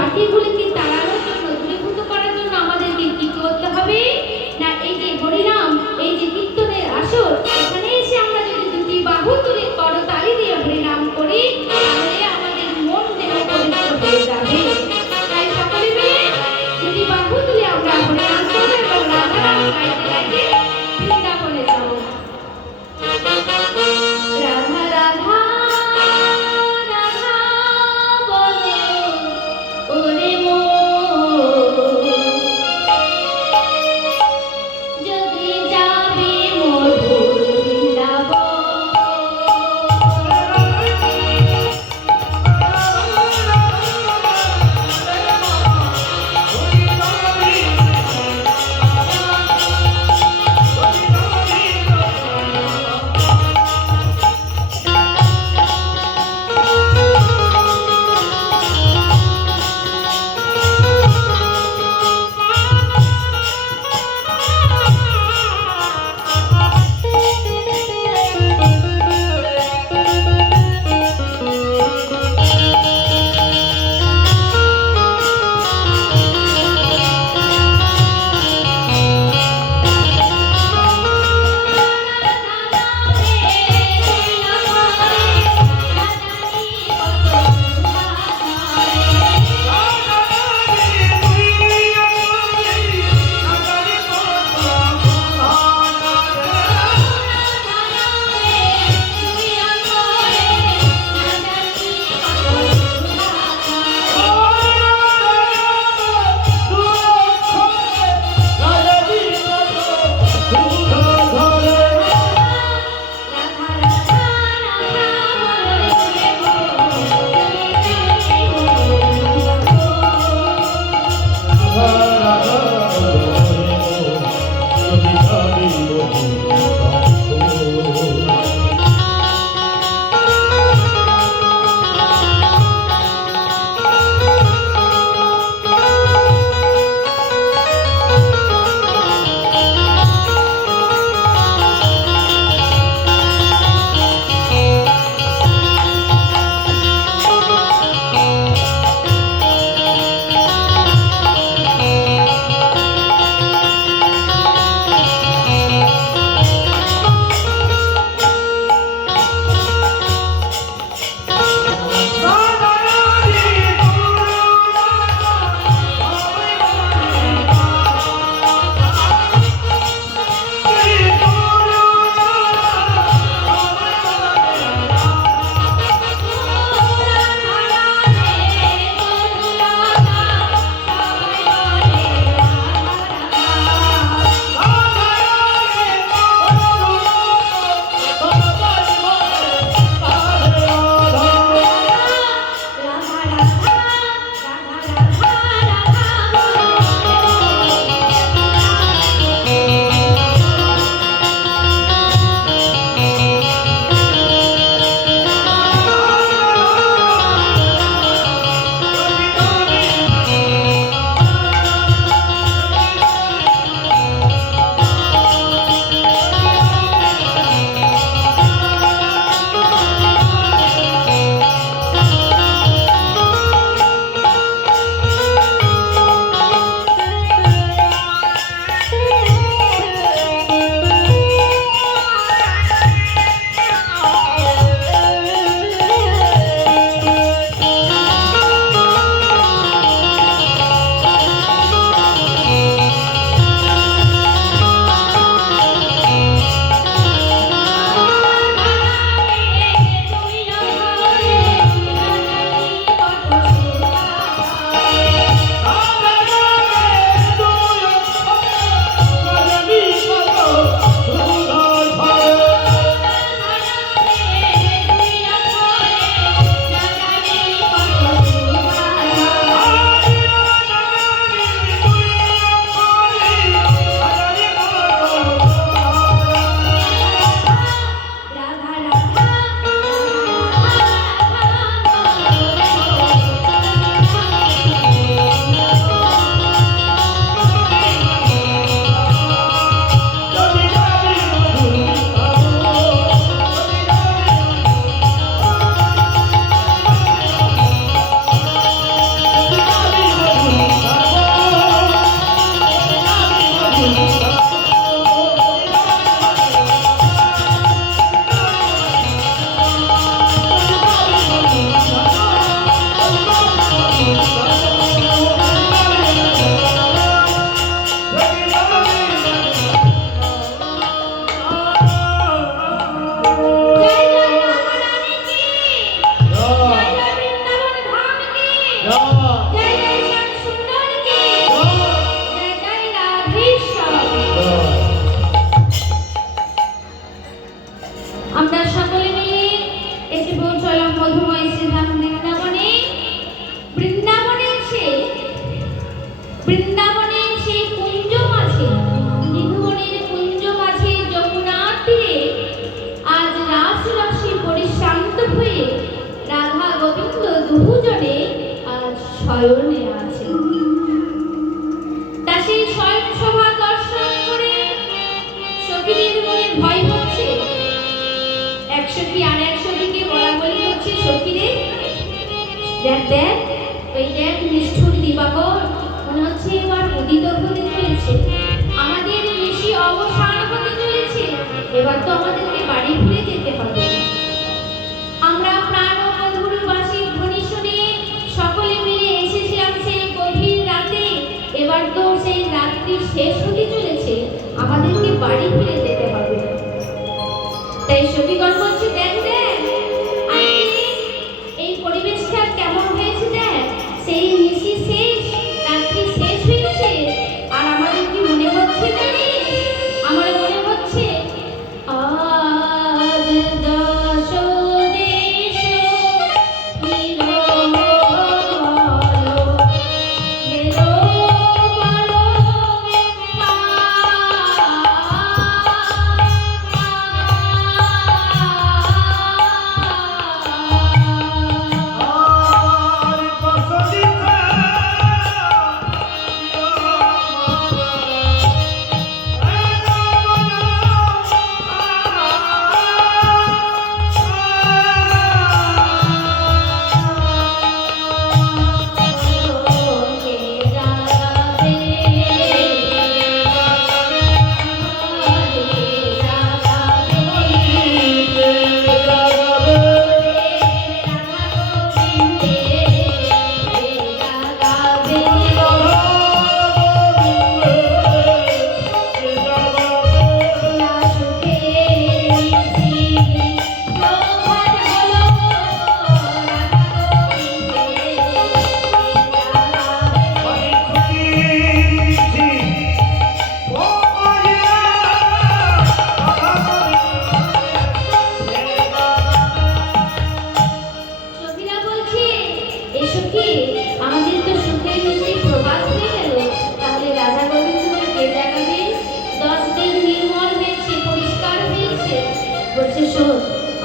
পাখিগুলিকে তাড়ানোর জন্য, দূরীভূত করার জন্য আমাদেরকে কি করতে হবে? না এই যে হরিনাম, এই যে কীর্তনের আসর, এখানে এসে আমরা যদি দুটি বাহু তুলে করতালি দিয়ে হরিনাম করি, তাহলে আমাদের মন যেন পবিত্র হয়ে যাবে। তাই সকলে মিলে দুটি বাহু তুলে আমরা হরিনাম করব এবং রাধারাম গাইতে গাইতে বৃন্দাবনে যাব। রাধা রাধা রাধা বলো ওরে মন আছে। তা সেই স্বয়ং শোভা দর্শন করে সখীদের মনে ভয় হচ্ছে। এক সখী আর এক সখীকে বলা বলি হচ্ছে, সখীরে দেখ দেখ, ওই দেখ নিষ্ঠুর দিবাকর মনে হচ্ছে এবার উদিত হতে চলেছে, আমাদের বেশি অবসান হতে চলেছে, এবার তো আমাদেরকে বাড়ি ফিরে যেতে হবে। আমরা প্রাণ ও মধুর বাঁশির ধ্বনি শুনে সকলে মিলে এসেছিলাম সেই গভীর রাতে, এবার তো সেই রাত্রি শেষ হতে চলেছে, আমাদেরকে বাড়ি ফিরে যেতে হবে। তাই সখীগণ বলছে, দেখ দেখ আজকে এই পরিবেশটা কেমন হয়েছে, দেখ সেই নিশি শেষ, রাত্রি শেষ হয়েছে, আর আমাদের কি মনে হচ্ছে জানিস? আমার মনে হচ্ছে আজ দশ দেশ নিরমল গেল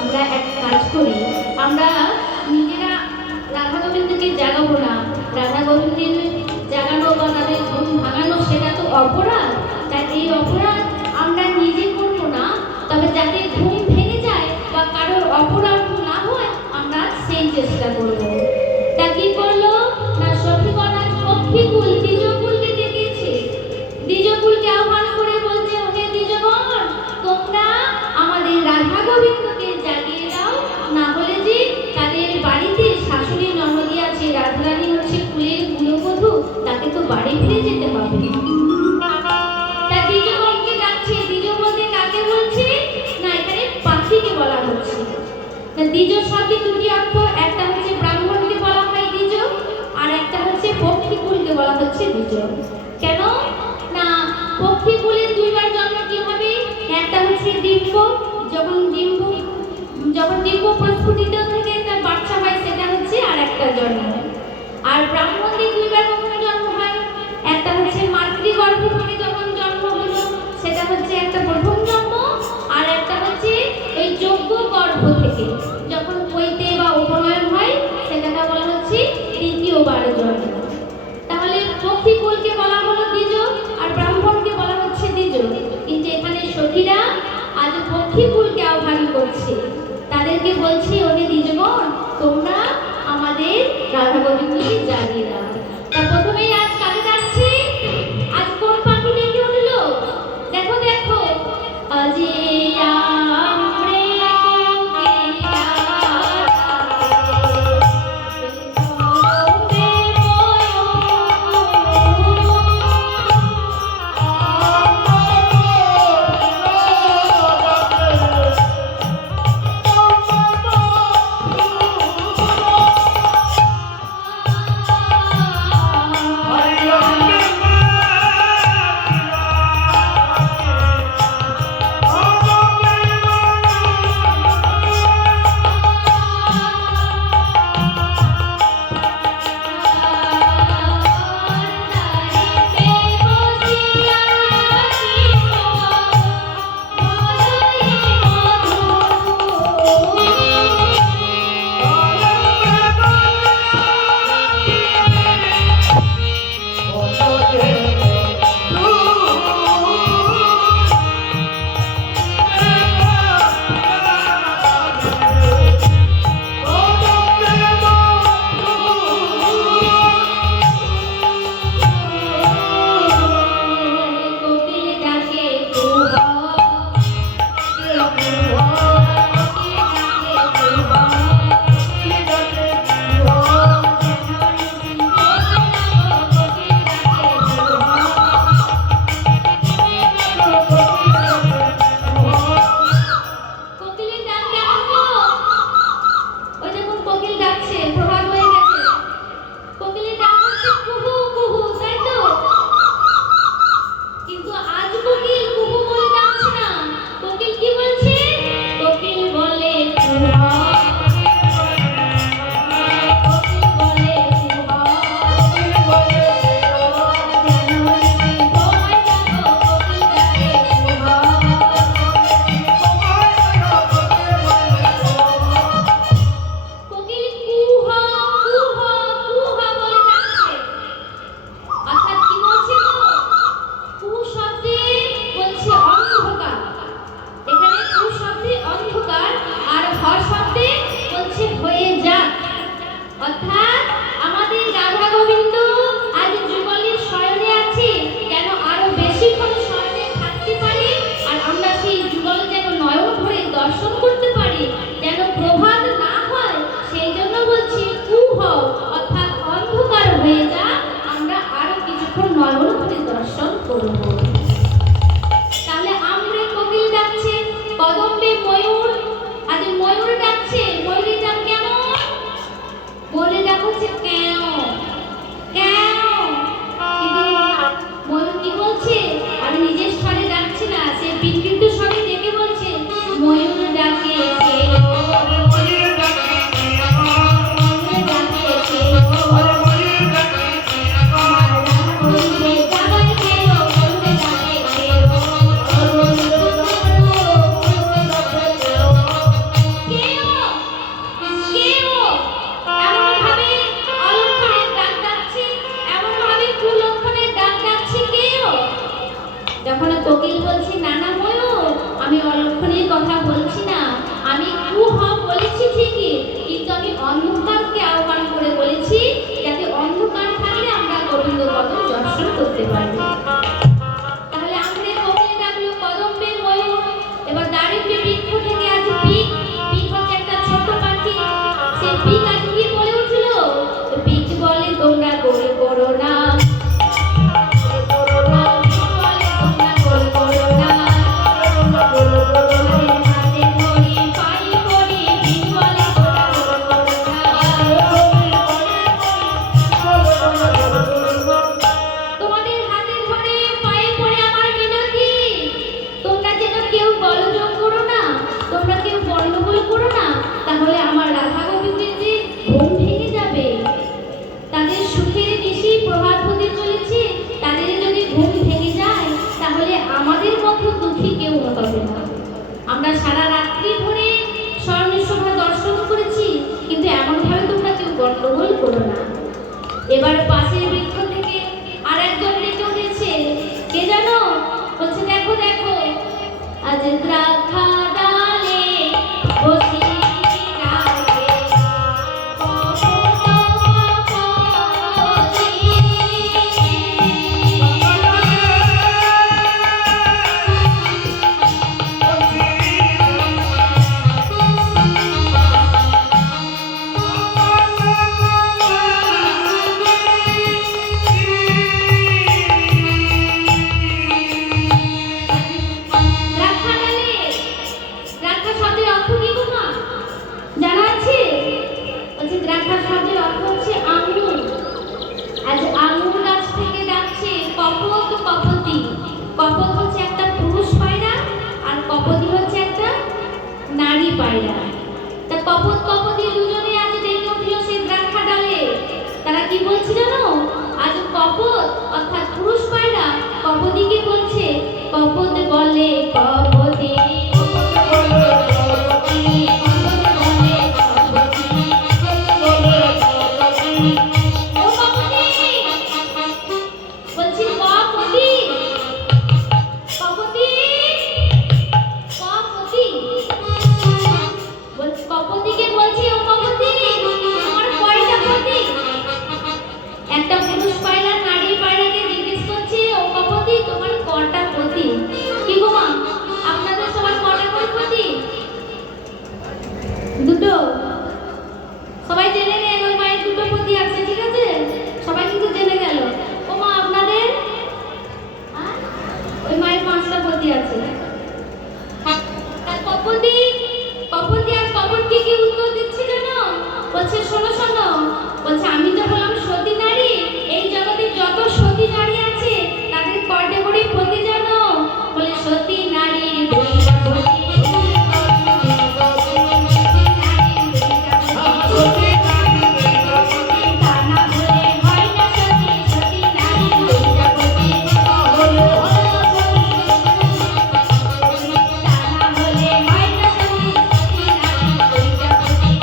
আমরা এক কাজ করি, আমরা নিজেরা রাধা গোবিন্দকে জাগাবো না, রাধা গোবিন্দের জাগানো বা তাদের ঘুম ভাঙানো সেটা তো অপরাধ, তাই এই অপরাধ আমরা নিজে করবো না, তবে যাতে ঘুম ভেঙে যায় বা কারোর অপরাধ না হয় আমরা সেই চেষ্টা করব। তা কি করলো না, সখীগণ আজ পক্ষীকুল দ্বিজকুলকে ডেকেছে, দ্বিজকুলকে আহ্বান করে বলছে, ওহে দ্বিজগণ, তোমরা আমাদের রাধা গোবিন্দকে জাগিয়ে দাও, না হলে যে তাদের বাড়িতে শাশুড়ি ননদী আছে, রাধারানী হচ্ছে কুলের গুণবধূ, তাকে তো বাড়ি ফিরে যেতে হবে। তা দ্বিজগণকে ডাকছে, দ্বিজ বলতে কাকে বলছে না, এখানে পাখিকে বলা হচ্ছে। দ্বিজ শব্দে দুটি অর্থ, একটা হচ্ছে ব্রাহ্মণকে বলা হয় দ্বিজ, আর একটা হচ্ছে পক্ষীকুলকে বলা হচ্ছে দ্বিজ। কেন না, পক্ষীকুলের দুইবার জন্ম কি হবে, একটা হচ্ছে ডিম্ব, যখন ডিম্ব প্রস্ফুটিত থেকে তার বাচ্চা হয় সেটা হচ্ছে আর একটা জন্ম। আর ব্রাহ্মণদের দুইবার কখন জন্ম হয়, একটা হচ্ছে মাতৃগর্ভ থেকে যখন জন্ম হলো সেটা হচ্ছে একটা প্রথম জন্ম, আর একটা হচ্ছে ওই যজ্ঞ গর্ভ থেকে যখন পৈতে বা উপনয়ন হয় সেটাকে বলা হচ্ছে দ্বিতীয়বার জন্ম। তাহলে পক্ষীকুলকে বলা হলো দ্বিজ আর ব্রাহ্মণকে বলা হচ্ছে দ্বিজ, কিন্তু এখানে সখীরা আজ পক্ষীকুলকে আহ্বান করছে, তাদেরকে বলছে, ওহে দ্বিজগণ, তোমরা আমাদের রাধা গোবিন্দকে জাগিয়ে দাও। করব। তাহলে আমরে কোকিল ডাকছে, কদম্বে ময়ূর, আজ ময়ূর ডাকছে। ময়ূরের ডাক কেমন? ময়ূরের ডাক হচ্ছে ক্যাও ক্যাও। কিন্তু ময়ূর কি বলছে? আর নিজের স্বরে ডাকছে না, সে বিকৃত স্বরে ডেকে বলছে ময়ূর ডাকে কেও, ময়ূর ডাকে কেও, ময়ূর ডাকে কেও, ময়ূর ডাকে কেও, আমার রাধা গোবিন্দে যাবার কেও, ময়ূর ডাকে কেও, এমনভাবে অলক্ষণের ডাক ডাকছে, এমনভাবে কুলক্ষণের ডাক ডাকছে কেও। যখন কোকিল বলছে না না ময়ূর, আমি অলক্ষণের কথা বলছি না, আমি কুহ বলেছি ঠিকই, কিন্তু আমি অন্ধকারকে আহ্বান করে বলেছি যাতে অন্ধকার থাকলে আমরা গোবিন্দ পদম দর্শন করতে পারি। তাহলে আমরা কোকিল ডাকলো কদম্বে ময়ূর। এবার দারিদ্র্য বৃক্ষ থেকে আজ পিক, পিক হচ্ছে একটা ছোট পাখি, সে পিক আজ কি বলে উঠলো? পিক বলে তোমরা গোল করো না, তোমাদের হাতে ধরে পায়ে পড়ে আমার মিনতি, তোমরা যেন কেউ বলযোগ করো না, তোমরা কেউ গন্ডগোল করো না, তাহলে আমার রাধা গোবিন্দের যে ঘুম ভেঙে যাবে। তাদের সুখের নিশি প্রভাত হতে চলেছে, তাদের যদি ঘুম ভেঙে যায় তাহলে আমাদের মতো দুঃখী কেউ হবে না। আমরা সারা রাত্রি ধরে স্বর্ণশোভা দর্শন করেছি, কিন্তু এমনভাবে তোমরা কেউ গন্ডগোল করো না। এবার পাশের বৃক্ষ থেকে আর একজন ডেকে উঠেছে, কে জানো? বলছে দেখো দেখো, আজ দ্রাক্ষা ডালে বসি ডালে নারী পায়রা। তা কপত কপতি দুজনে আজ ডেকে উঠল সেই দ্রাক্ষা ডালে। তারা কি বলছে জানো? আজ কপত অর্থাৎ পুরুষ পায়রা কপতিকে বলছে, কপত বলে কপতি, কপতিকে বলছে ও কপতি তোমার কয়টা পতি? একটা পুরুষ পায়রা নারী পায়রাকে জিজ্ঞেস করছে ও কপতি তোমার কয়টা পতি? কি গো মা, আপনাদের সবার কয়টা করে পতি? দুটো। সবাই জেনে নেন ওই মায়ের দুটো পতি আছে, ঠিক আছে? সবাই কিন্তু জেনে গেল। ও মা আপনাদের? ওই মায়ের 5টা পতি আছে। কপতি কপতি আর কপটকে কি উত্তর দিচ্ছে জানো? বলছে শোনো শোনো, বলছে আমি তো বললাম সতী নারী, এই জগতে যত সতী নারী আছে তাদের কয়টা করে পতি জানো? বলে সতী নারীর দুইটা পতি, তা না হলে হয় না সতী, সতী নারীর দুইটা পতি, তা না হলে হয় না সতী, সতী নারীর দুইটা পতি।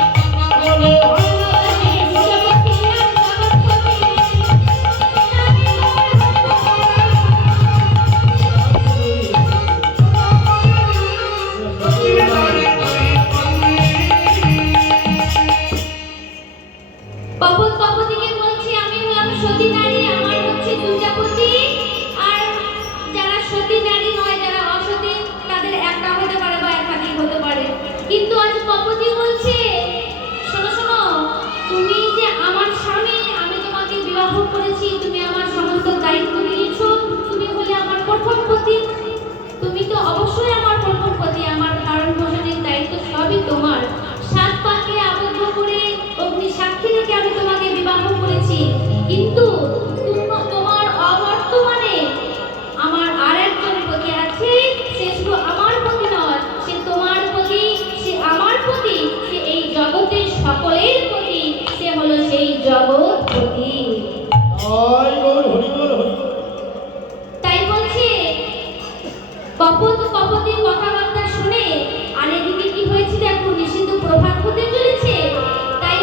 কপত কপতিকে বলছি আমি হলাম সতী নারী, আমার হচ্ছে দুইটা পতি, আর যারা সতী নারী নয়, যারা অসতী, তাদের একটা হতে পারে বা একাধিক হতে পারে। কিন্তু আজ কপতি বলছে শোনো শোনো, তুমি যে আমার স্বামী, আমি তোমাকে বিবাহ করেছি, তুমি আমার সমস্ত দায়িত্ব নিয়েছো, তুমি হলে জয় গৌর হরি বল হরি বল। তাই বলছে কপট কপটের কথাবার্তা শুনে আর এদিকে কি হয়েছে দেখো, নিষিদ্ধ প্রভাত হতে চলেছে। তাই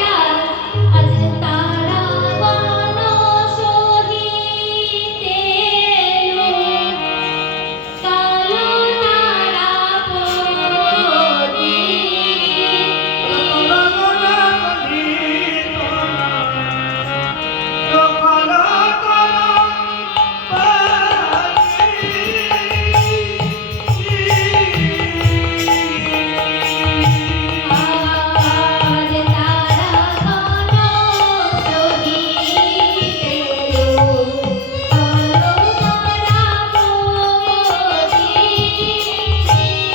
আজ তারা গণ সহিতে এলো, কালো তারাপতি। আজ তারা গণ সহিতে এলো, কালো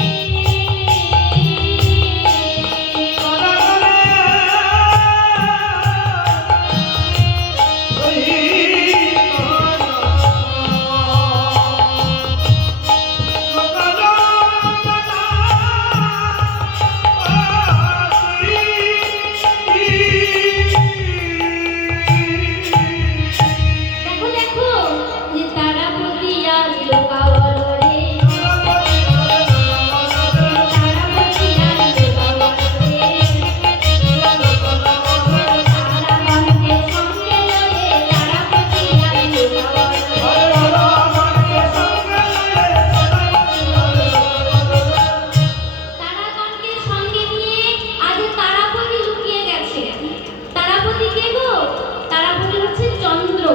তারাপতি। দেখো দেখো যে তারাপতি আজ লোকাবলো রে, তারাপতি আজ লোকাবলো রে, তারাগণকে সঙ্গে লয়ে তারাপতি আজ লোকাবলো রে। তারাগণকে সঙ্গে নিয়ে আজ তারাপতি লুকিয়ে গেছে। তারাপতি কে গো? তারাপতি হচ্ছে চন্দ্র।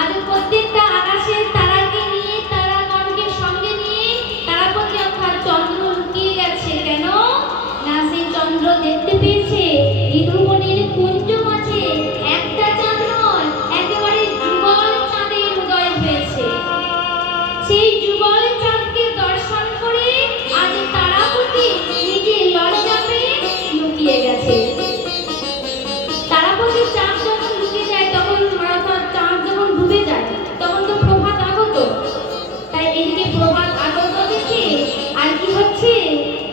আজ প্রত্যেকটা আকাশের তারাকে নিয়ে, তারাগণকে সঙ্গে নিয়ে তারাপতি অর্থাৎ চন্দ্র লুকিয়ে গেছে। কেন না, সেই চন্দ্র দেখতে পেয়েছে ঋতুমণির কুঞ্জ মাঝে একটা চাঁদ নয়, একেবারে যুগল চাঁদের উদয় হয়েছে। সেই যুগল চাঁদকে দর্শন করে আজ তারাপতি নিজে লজ্জা পেয়ে লুকিয়ে গেছে। তারাপতি চাঁদ যখন লুকিয়ে যায় তখন, অর্থাৎ চাঁদ যখন ডুবে যায় তখন তো প্রভাত আগত। তাই এদিকে প্রভাত আগত দেখে আর কি হচ্ছে,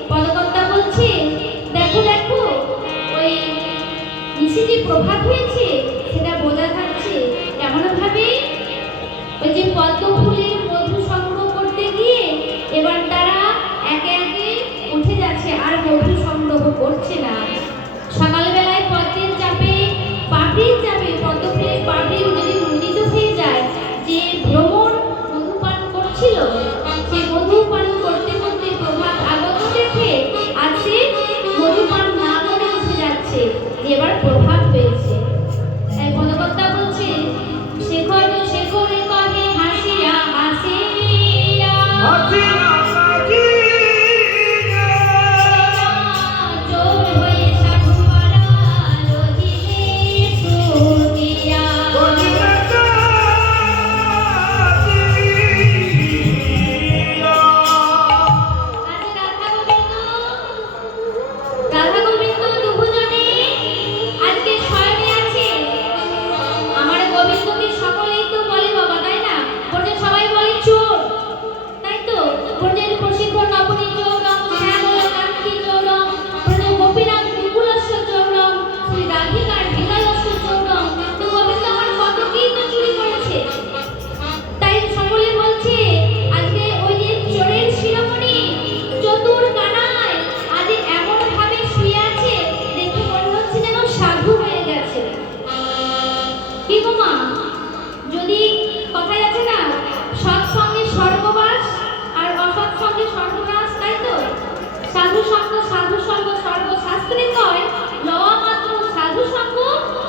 পদকর্তা বলছে দেখো দেখো ওই নিশিতে প্রভাত হয়েছে সেটা বোঝা যাচ্ছে কেমন ভাবে, ওই যে পদ্ম ফুলের মধু সংগ্রহ করতে গিয়ে এবার তারা একে একে উঠে যাচ্ছে, আর মধু সংগ্রহ করছে না। সকালবেলায় পদ্মের চাপে, পাপড়ির চাপে, পদ্ম ফুলের পাপড়ি যদি মুদিত হয়ে যায়, যে ভ্রমর মধুপান করছিল সে মধুপান করতে করতে প্রভাত আগত দেখে আর সে মধুপান না করে উঠে যাচ্ছে, এবার প্রভাত হয়েছে। তাই পদকর্তা বলছে শেখর শেখরে কবে হাসিয়া হাসিয়া চোর হয়ে সাধু পাড়া লজিলে সুতিয়া। আজ রাধা গোবিন্দ দুজনে আজকে শয়নে আছে। আমার গোবিন্দকে সকলেই তো বলে বাবা, তাই না? বলছে সবাই বলে চোর, তাই তো? ব্রজের প্রশিক্ষণ নবনী চৌরম, শ্যামল কান্তি চৌরম, ব্রজ গোপীনাথ বিপুলস্য চৌরম, শ্রী রাধিকার বিকালস্য চৌরম। তো গোবিন্দ আমার কত কি তো চুরি করেছে। তাই সকলে বলছে আজকে ওই যে চোরের শিরোমণি চতুর কানায় আজ এমন ভাবে শুয়ে আছে, দেখে মনে হচ্ছে যেন সাধু হয়ে গেছে। কি গো মা, যদি কথায় আছে না, সৎসঙ্গে স্বর্গবাস আর অসৎ সঙ্গে সর্বনাশ, তাই তো? সাধু সঙ্গ সর্বশাস্ত্রে কয় লওয়া মাত্র সাধু সঙ্গ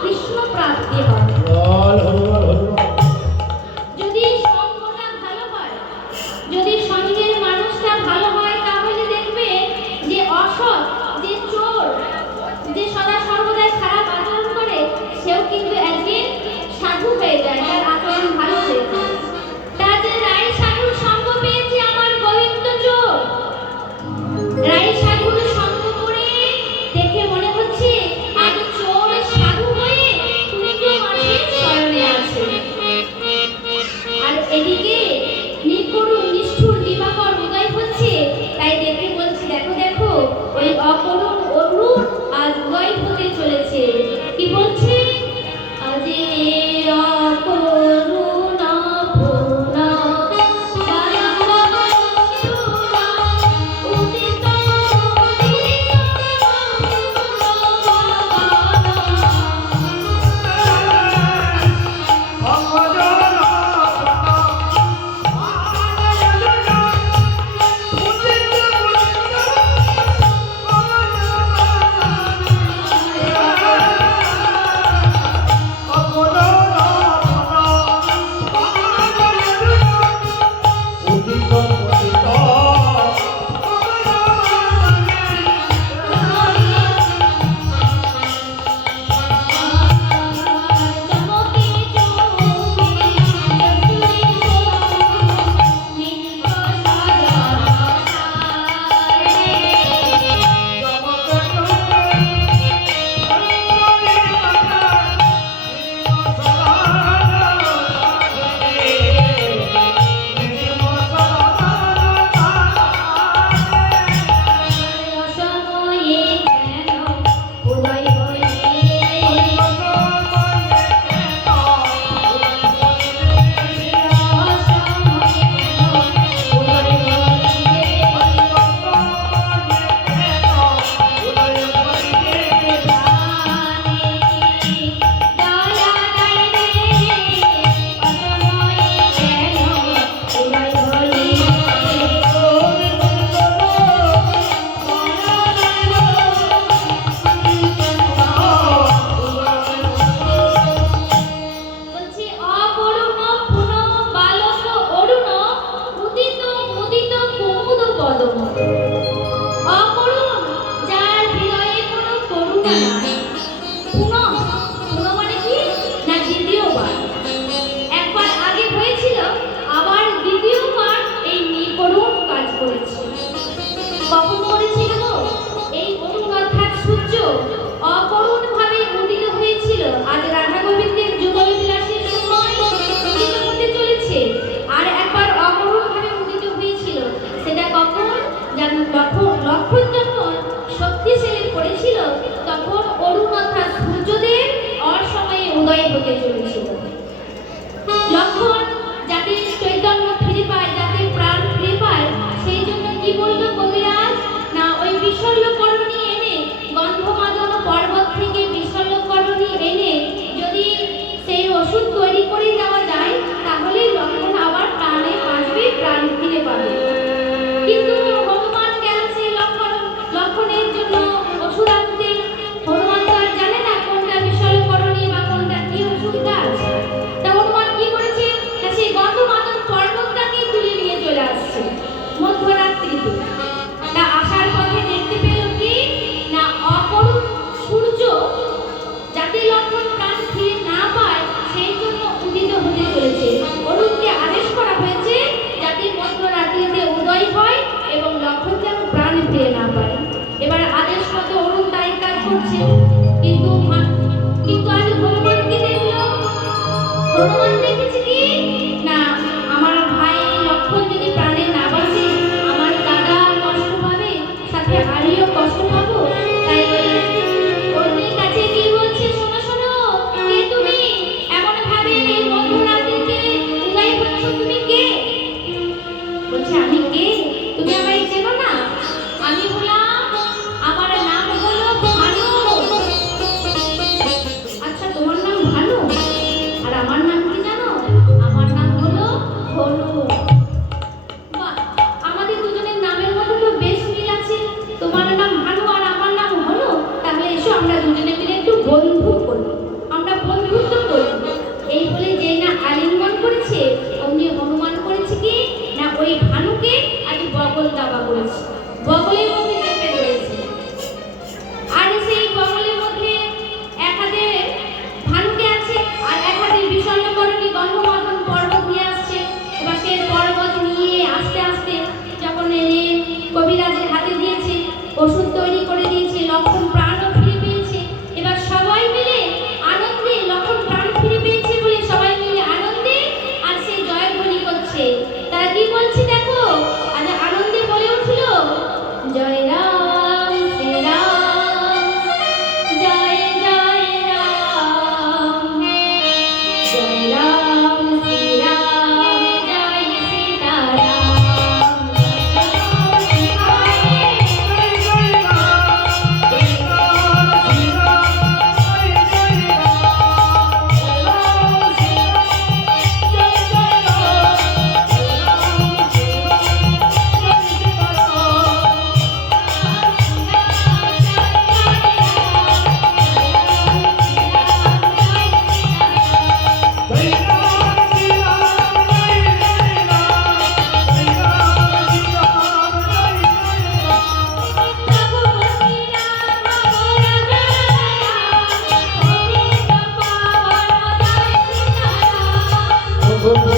কৃষ্ণ প্রাপ্তি হয়। বল হরি বল হরি বল। যদি সঙ্গটা ভালো হয়, যদি সঙ্গের মানুষটা ভালো হয়, তাহলে দেখবে যে অসৎ, যে চোর, যে সদা সর্বদাই খারাপ আচরণ করে, সেও কিন্তু একদিন সাধু হয়ে যায়, তার আচরণ ভালো হয়ে যায়। তার যে রাই সাধুর সঙ্গ পেয়েছে আমার গোবিন্দ চোর, রাই সাধুর সঙ্গ করে ওষুধ তৈরি করে দেওয়া যায় তাহলেই লক্ষণ আবার প্রাণে বাঁচবে, প্রাণ ফিরে পাবে। কিন্তু হনুমান গেল সেই লক্ষণের জন্য ওষুধ আনতে। হনুমান তো আর জানে না কোনটা বিশল্যকরণী বা কোনটা কি ওষুধ গাছ। তা হনুমান কি করেছে, না সেই গন্ধমাদন পর্বতটাকে তুলে নিয়ে চলে আসছে মধ্যরাত্রিতে। তা আসার পথে দেখতে পেল কি, না অপরূপ সূর্য যাতে লক্ষণ প্রাণ ফিরে না পায় সেই জন্য উদিত হতে চলেছে। অরুণকে আদেশ করা হয়েছে যাতে মধ্যরাত্রিতে উদয় হয় এবং লক্ষণ যেন প্রাণ ফিরে না পায়। এবার আদেশ মতো অরুণ তাই কাজ করছে। কিন্তু আজ হনুমানকে দেখলো, হনুমান দেখেছে কি, না আমার ভাই লক্ষণ যদি প্রাণে না বাঁচে আমার দাদা কষ্ট পাবে, সাথে আমিও কষ্ট পাবো। তাই ওই অগ্নির কাছে গিয়ে বলছে, শোনো শোনো, কে তুমি? এমন ভাবে মধ্যরাত্রিতে উদয় হচ্ছ, তুমি কে? বলছে, আমি কে? তুমি আমায় চেনো না? আমি হলাম, আমার নাম হলো ভানু। আচ্ছা, তোমার নাম ভানু? আর আমার নাম কি জানো? আমার নাম হলো হনু। বাহ, আমাদের দুজনের নামের মধ্যে তো বেশ মিল আছে। তোমার নাম ভানু আর আমার নাম হনু। তাহলে এসো আমরা দুজনে মিলে একটু বন্ধু করি, আমরা বন্ধুত্ব করি। এই বলে যেই না আলিঙ্গন করেছে, অমনি হনুমান করেছে কি, না ওই ভানুকে আজ বগল দাবা করেছে, বগলের মধ্যে চেপে ধরেছে। আর সেই বগলের মধ্যে এক হাতে ভানুকে আছে আর এক হাতে বিশল্যকরণী গন্ধমাদন পর্বত নিয়ে আসছে। এবার সেই পর্বত নিয়ে আস্তে আস্তে যখন এনে কবিরাজের হাতে দিয়েছে, ওষুধ তৈরি করে দিয়েছে, লক্ষণ প্রাণও ফিরে পেয়েছে। এবার সবাই মিলে আনন্দে, লক্ষণ প্রাণ ফিরে পেয়েছে বলে সবাই মিলে আনন্দে আর সেই জয়ধ্বনি করছে। তারা কি বলছে দেখো, আজ আনন্দে বলে উঠল, জয় রাম শ্রীরাম, জয় জয় রাম, জয় রাম শ্রীরাম, জয় সীতারাম, জয় Oh,